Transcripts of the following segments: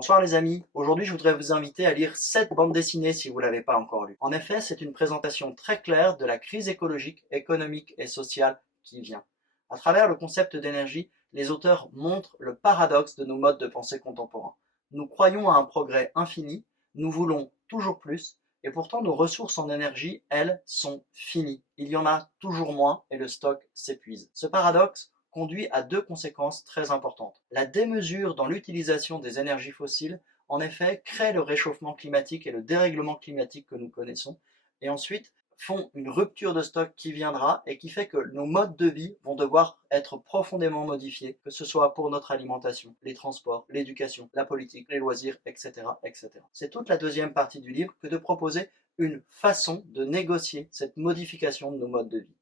Bonsoir les amis, aujourd'hui je voudrais vous inviter à lire cette bande dessinée si vous ne l'avez pas encore lue. En effet, c'est une présentation très claire de la crise écologique, économique et sociale qui vient. À travers le concept d'énergie, les auteurs montrent le paradoxe de nos modes de pensée contemporains. Nous croyons à un progrès infini, nous voulons toujours plus, et pourtant nos ressources en énergie, elles, sont finies. Il y en a toujours moins et le stock s'épuise. Ce paradoxe conduit à deux conséquences très importantes. La démesure dans l'utilisation des énergies fossiles, en effet, crée le réchauffement climatique et le dérèglement climatique que nous connaissons, et ensuite font une rupture de stock qui viendra et qui fait que nos modes de vie vont devoir être profondément modifiés, que ce soit pour notre alimentation, les transports, l'éducation, la politique, les loisirs, etc., etc. C'est toute la deuxième partie du livre que de proposer une façon de négocier cette modification de nos modes de vie.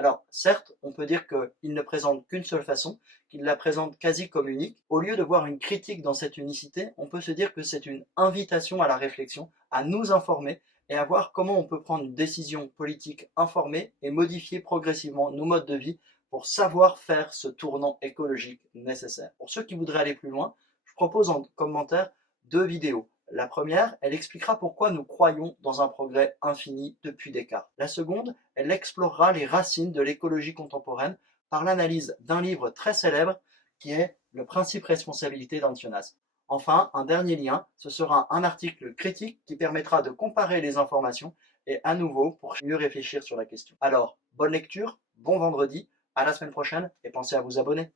Alors, certes, on peut dire qu'il ne présente qu'une seule façon, qu'il la présente quasi comme unique. Au lieu de voir une critique dans cette unicité, on peut se dire que c'est une invitation à la réflexion, à nous informer et à voir comment on peut prendre une décision politique informée et modifier progressivement nos modes de vie pour savoir faire ce tournant écologique nécessaire. Pour ceux qui voudraient aller plus loin, je propose en commentaire deux vidéos. La première, elle expliquera pourquoi nous croyons dans un progrès infini depuis Descartes. La seconde, elle explorera les racines de l'écologie contemporaine par l'analyse d'un livre très célèbre qui est Le principe responsabilité d'Antionas. Enfin, un dernier lien, ce sera un article critique qui permettra de comparer les informations et à nouveau pour mieux réfléchir sur la question. Alors, bonne lecture, bon vendredi, à la semaine prochaine et pensez à vous abonner.